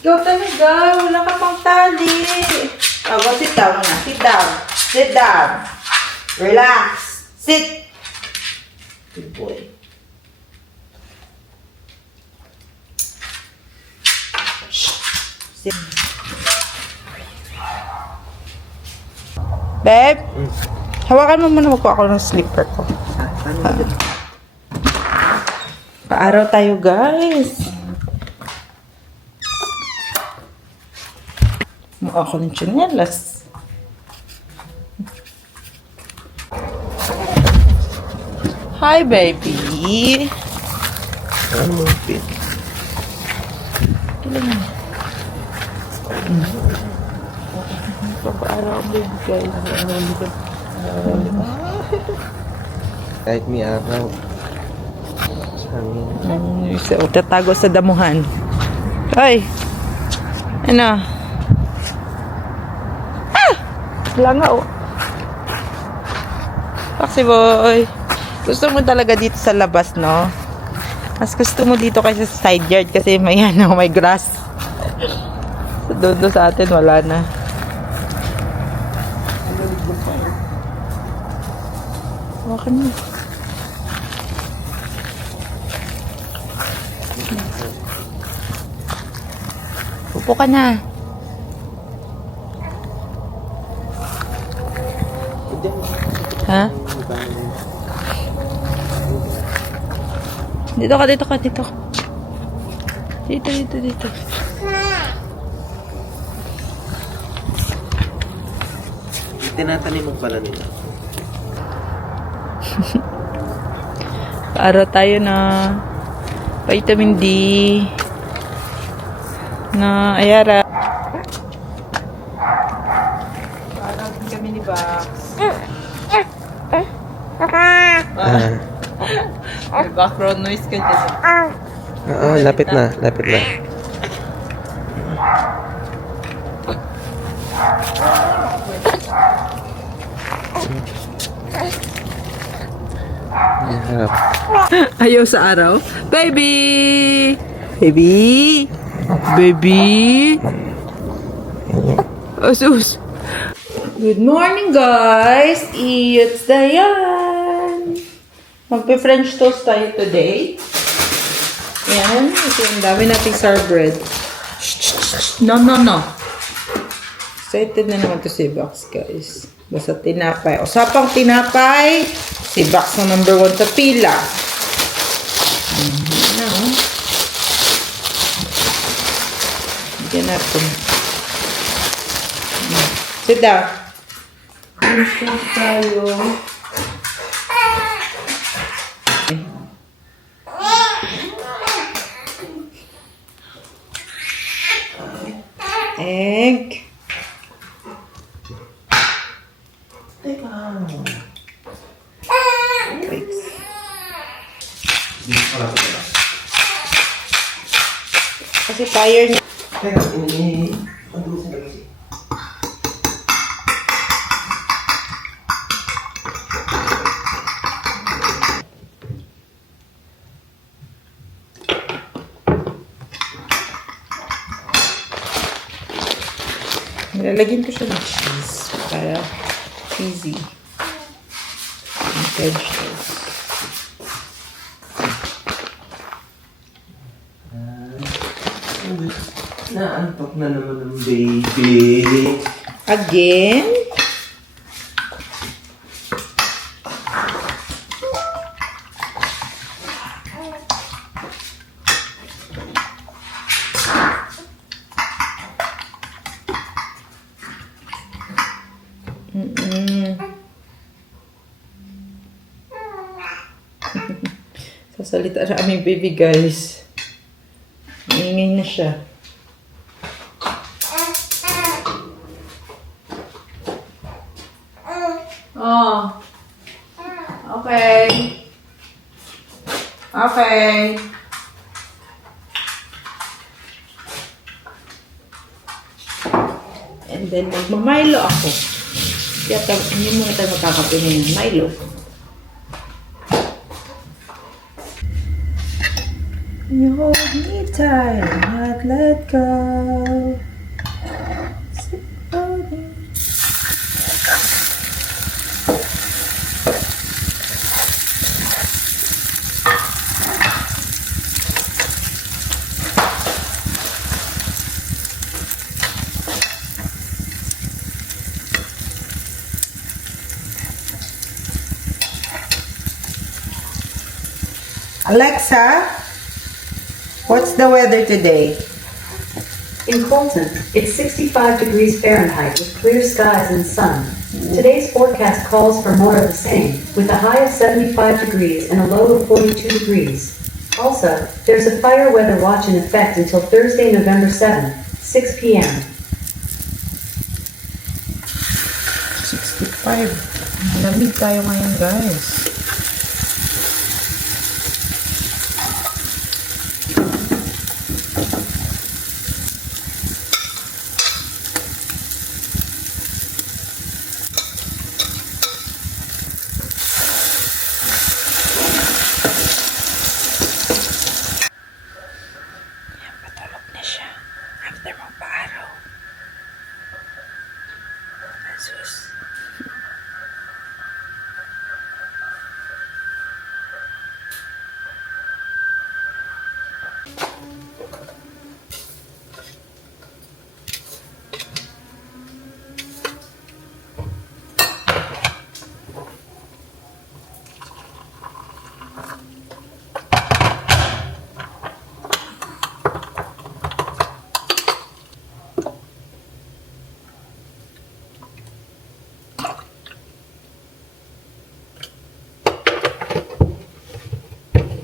Ikaw talaga, wala ka pang tali. Oh, sit down na. Sit down. Sit down. Relax. Sit. Good boy. Sit. Babe, hawakan mo muna ko ako ng slipper ko. Paaraw tayo, guys. Mukha ko ng tsinelas. Hi, baby. Ano mo, Papaaraw ang baby, guys. kahit may araw. So, tatago sa damuhan. Hoy! Ano? Ah! Wala nga, oh. Taxi boy. Gusto mo talaga dito sa labas, no? Mas gusto mo dito kaysa sa side yard kasi may ano, may grass. Doon sa atin, wala na. Wakan mo. Upo ka na. Ha? Dito ka. Dito. Tinatanim mo pala nila. Para tayo na vitamin D na ayara. Para din kami ni Bax. May background noise ka dyan. Oo, lapit na. Hirap. Ayaw sa araw. Baby! Asus! Good morning, guys! It's Dayan! Magpe-French toast tayo today. Yan. Ito yung dami nating sour bread. No. Excited na naman to si Bax, guys. Basta tinapay. Usapang tinapay, si Bax ang number 1 sa pila. Bigyan natin. Sit down. French tayo. Egg. Kasi tired na. Nilalagyan ko siya ng cheese para easy. Ang French toast. Naantok na naman ng baby. Again? Sasalita na aming baby, guys. Maingay na siya. Oh. Okay. And then, magmamilo ako. Kaya hindi muna tayo magkakapunin ng Milo. You hold me tight and not let go. Alexa, what's the weather today? In Colton, it's 65 degrees Fahrenheit with clear skies and sun. Today's forecast calls for more of the same, with a high of 75 degrees and a low of 42 degrees. Also, there's a fire weather watch in effect until Thursday, November 7, 6 p.m. 65. Lamig tayo ngayon, guys. Patulog na siya after magpa-araw. Jesus.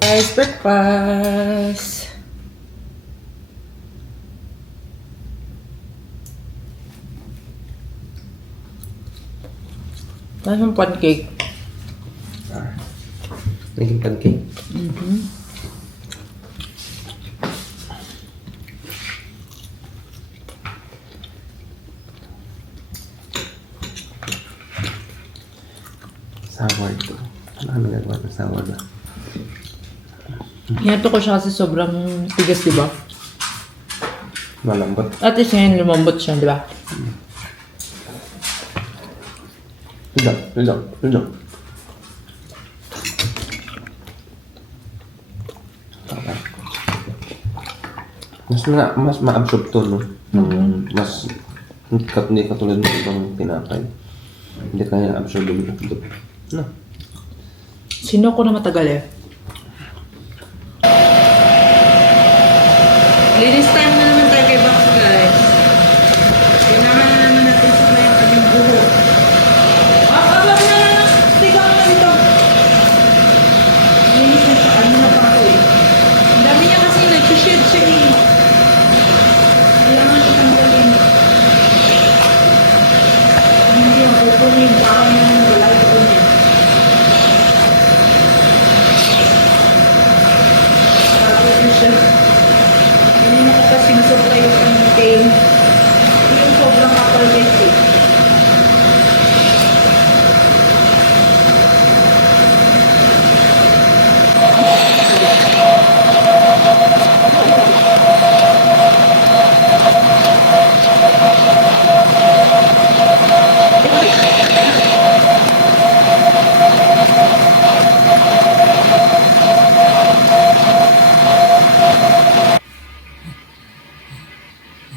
Guys, breakfast. Anong pancake? Naging pancake. Sour ito. Ano nagawa ng sour na? Hinato ko siya kasi sobrang tigas, di ba? Malambot. At least ngayon lumambot siya, di ba? Ito. Mas ma-absorb to, no? Mas hindi katulad ng ibang tinapay. Hindi kaya absorb yung ito. No? Sino ko na matagal eh? Ladies time na naman tayo kay Box, guys. Kailangan na naman natin sa may kanyang buho. Wag na! Tiga ka dito. Linis na siya. Ano na pa ako eh. Ang dami niya kasi nag-shade siya eh. Kailangan siya tanggalin. Hindi ang kukunin. Parang na nang wala ito niya. Tapos na siya. Hindi na kita sinusupply yung contain. Yung sobrang kapal guys eh.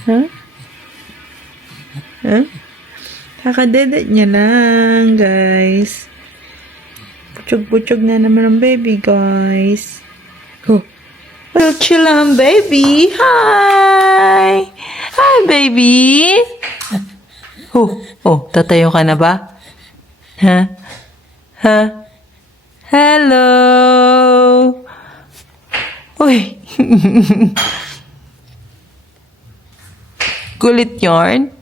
Huh? Huh? Kakadedit niya lang, guys. Putsog-putsog na naman ang baby, guys. Oh. Well, chill lang, baby. Hi! Hi, baby! Oh, tatayo ka na ba? Ha? Ha? Hello! Uy! Kulit yarn?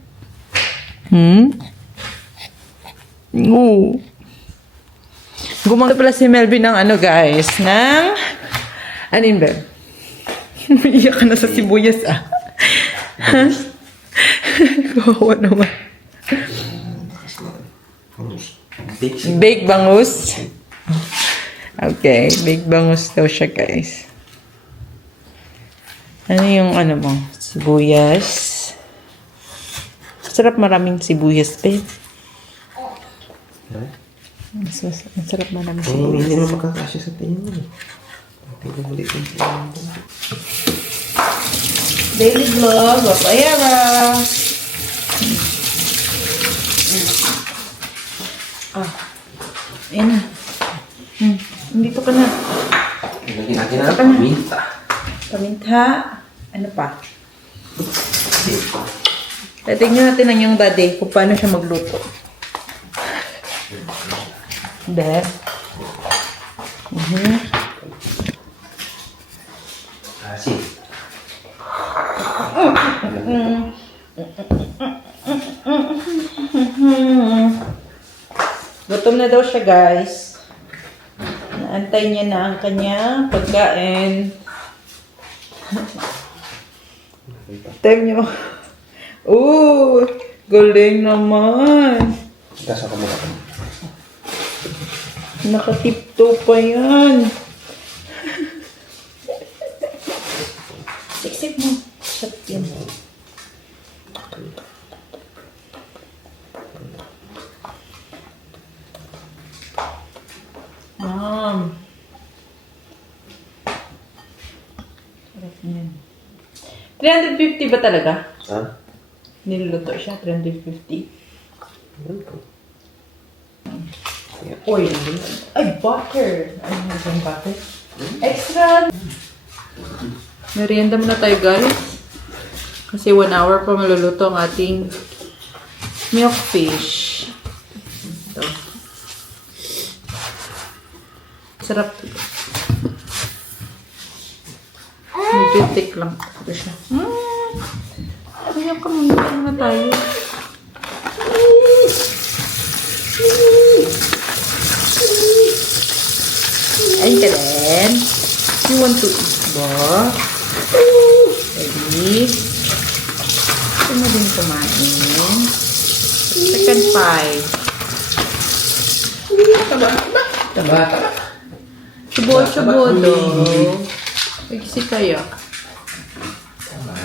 Oo. Gumamit pala si Melvin ng ano, guys, ng... Ano yun, Beb? Iyak ka na sa sibuyas, ah. Kawawa naman. Baked bangus? Okay, baked bangus daw siya, guys. Ano yung ano mo? Sibuyas. Sarap maraming sibuyas, babe. Masarap maraming sibuyas. Hindi naman makakasya sa tingin mo. Tingnan mo ulit yung tingin mo. Daily vlog, papayara. Ayan na. Dito ka na. Lagyan natin na paminta. Paminta. Ano pa? Tingnan natin ang yung daddy kung paano siya magluto. Be. Asin. Gutom na daw siya, guys. Naantay niya na ang kanyang pagkain. Time niyo. Galing naman. Gasa ko muna. Nakatipto pa yan. Siksik mo. Shut yan. Mom. Sarap niyan. 350 ba talaga? Ha? Niluluto siya, 350. Yeah. Oil. Ay, butter. Ano na yung butter? Extra. Merienda muna tayo, guys. Kasi 1 hour pa maluluto ang ating milk fish. Ito. Sarap. Medyo thick lang. Ito siya. Ayan ka muna tayo. Ayun ka din. You want to eat ba? Ready? Ito mo din kumain. Second pie. Taba. Subo-subo. Pagsi kaya.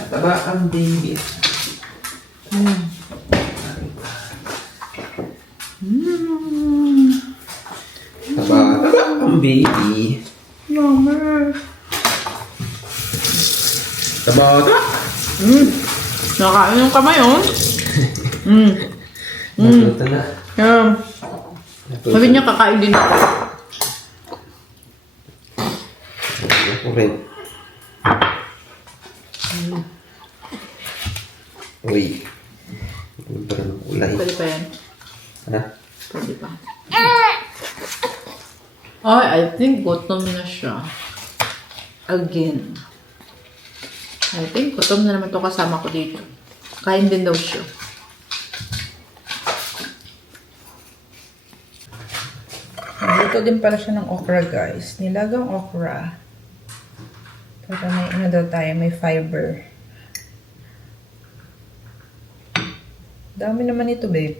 Taba ang baby. Taba ang baby. Mama. Taba. Nakain yung kamay, oh. Natuto na. Sabi niya kakain din ako. Ako rin. Uy. Ito rin ang kulay. Pwede pa yan. Ha? Pwede pa. Ay, I think gutom na siya. Again. I think gutom na naman to kasama ko dito. Kain din daw siya. Nagluto din pala siya ng okra, guys. Nilagang okra. Pero may ano daw tayo, may fiber. Dami naman ito, babe.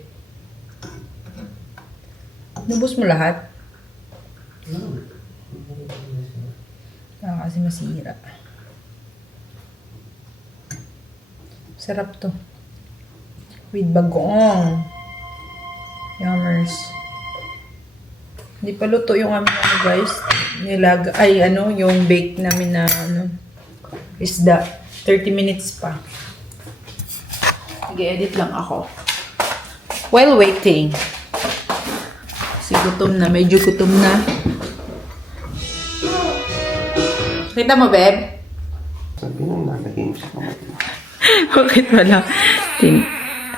Nubos mo lahat? Kasi masira. Sarap to. With bagoong. Yummers. Hindi pa luto yung amin ano, guys. Yung bake namin na isda. 30 minutes pa. Nag-edit lang ako. While waiting. Kasi gutom na. Medyo gutom na. Kita mo, babe? Sabi nung nalagay mo sa kamay. Bakit wala?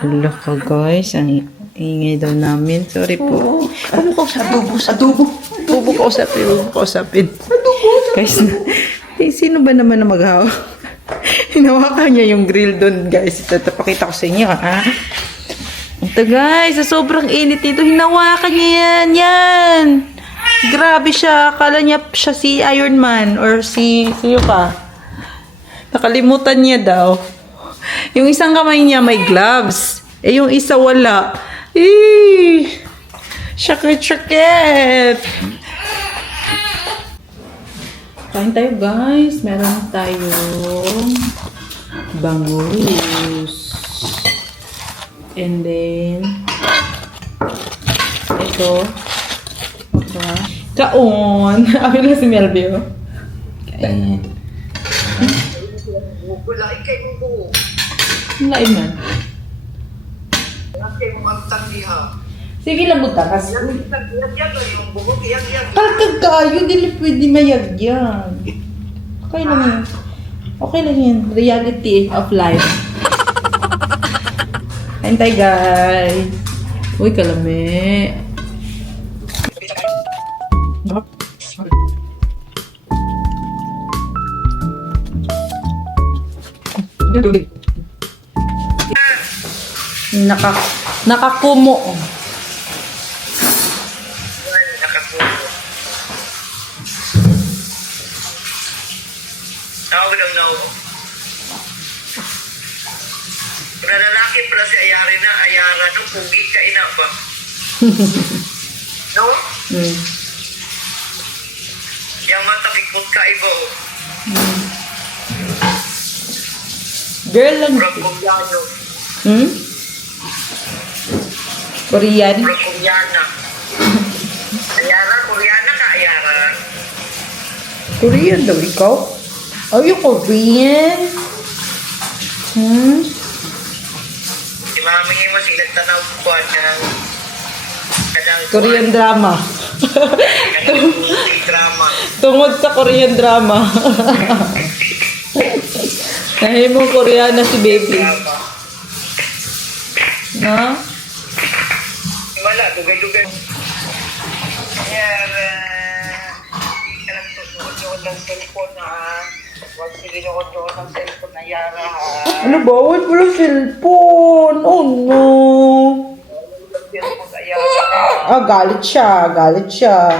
Ala ka, guys. Ang ingay daw namin. Sorry po. Ano ko sa adobo? Adobo ko usapin. Guys, sino ba naman na maghawak? Hinawakan niya yung grill doon, guys. Ito, pakita ko sa inyo, ha? Ito, guys. Sa sobrang init nito, hinawakan niya yan. Yan. Grabe siya. Akala niya siya si Iron Man or siyo ka. Nakalimutan niya daw. Yung isang kamay niya may gloves. Yung isa wala. Shakit. Kain tayo guys. Meron tayong bangus. And then, ito. Okay. Kaon. Ako na si Melvio. Kain. Wala ikay mo buo. Ang lain man. Ikay mo ang tandiha. Sige lang butakas. Yan lang yung buo. Yan. Kalkag kayo, dili pwede mayagyan. Okay lang yan. Okay lang yan. Reality of life. Hintay guys. Uy, kalami. Nakakumo. Yan, nakapuno. Tawag ng no. Kung lalaki pala si Ayara no, pugi ka ina ba? No? Yang mata bigpot ka iba o. Girl lang. Prakulyano. Korean. Prakulyana. Ayara, Koreana ka Ayara. Korean daw ikaw? Are you Korean? Si mami mo silang tanaw ko ng Korean drama. kanang drama. Tungod sa Korean drama. Nahimong Koreana si baby. Drama. No? Wala, dugay-dugay. Ayara. Kanang tusuod ng cellphone na wag sige noon ng cellphone na Ayara ha. Ano ba? Wait mo lang cellphone. Oh no. Cellphone Ayara. Ah, galit siya. Galit siya.